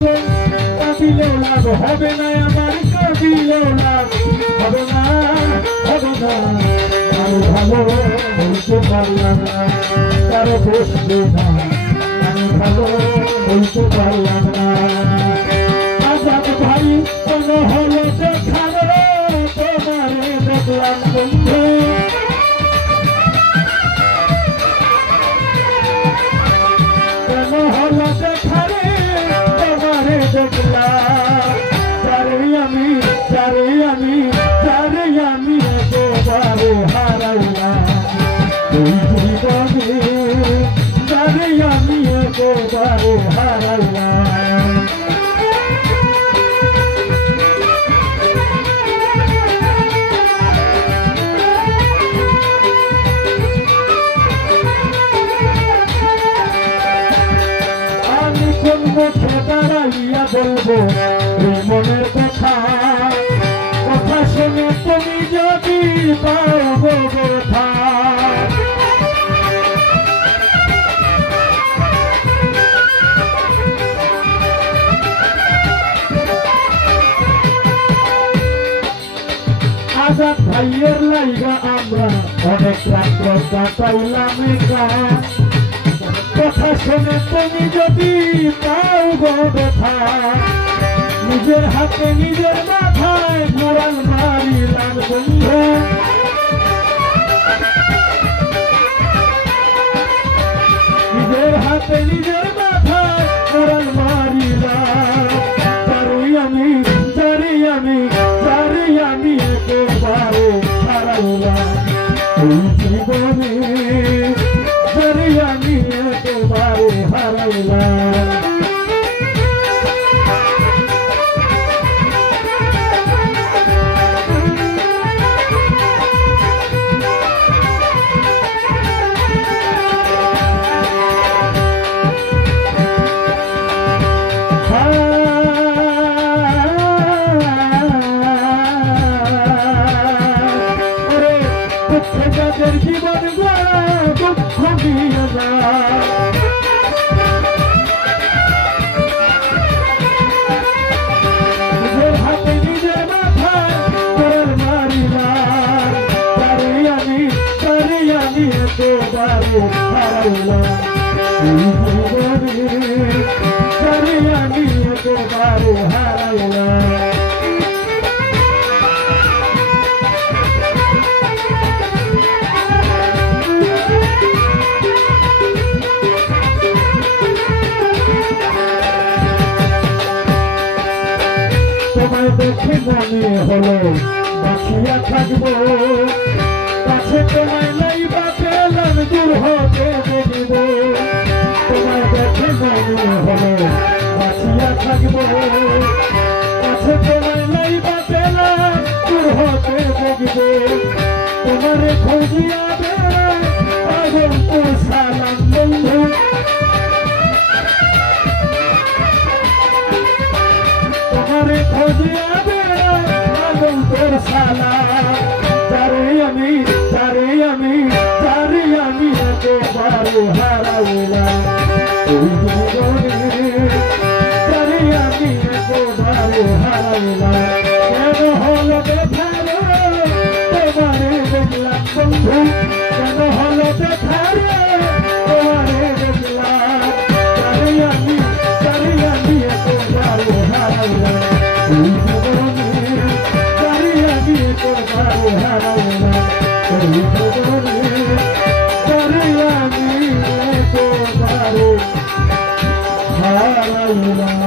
কাঁদিলেও লাভ হবে না আমার, কাঁদিলেও লাভ হবে না, হবে না। আমি ভালো বলতে পারলাম না, কারো বসবে না, আমি ভালো বলতে পারলাম না। আজাদ ভাই কোন হলো দেখার, তোমারে দেখলাম বন্ধু, কেন হলো দেখারে তোমারে দেখলাম। যারে আমি একেবারে হারাইলাম এই জীবনে, যারে আমি একেবারে হারাইলাম। আমি কোন মুখে দাঁড়াইয়া বলবো এই মনের কথা, কথা শুনে তুমি যদি পাও গো ব্যথা। আজাদ ভাইয়ের লাইগা আমরা অনেক রাত্র কাটাইলাম একা, কথা শুনে তুমি যদি পাও গো ব্যথা। নিজের হাতে নিজের মাথায় মোড়াল মারিলাম বন্ধু, নিজের হাতে নিজের মাথায় মোড়াল মারিলাম। যারে আমি একেবারে হারাইলাম এই জীবনে, যারে আমি একেবারে হারাইলাম। যাদের জীবন দুঃখ দিয়ে যায়, নিজের হাতে নিজের মাথায় মোড়াল মারিলাম। যারে আমি একেবারে হারাইলাম এই জীবনে, যারে আমি একেবারে হারাইলাম। তোমায় দেখে মনে হলো বাঁচিয়া থাকবো, কাছে তোমায় নাই বা পেলাম দূর হতে দেখব। তোমায় দেখে মনে হলো বাঁচিয়া থাকবো, কাছে তোমায় নাই বা পেলাম দূর হতে দেখব। তোমারে খুঁজিয়া বেড়াই পাগল তোর সালাম বন্ধু, তোমারে খুঁজিয়া বেড়াই পাগল তোর সালাম। যারে আমি একেবারে হারাইলাম এই জীবনে, যারে আমি একেবারে হারাইলাম। কেন হলো দেখারে তোমারে দেখলাম বন্ধু, কেন হলো দেখারে তোমারে দেখলাম। যারে আমি একেবারে হারাইলাম এই জীবনে, যারে আমি একেবারে হারাইলাম এই জীবনে, যারে আমি একেবারে হারাইলাম।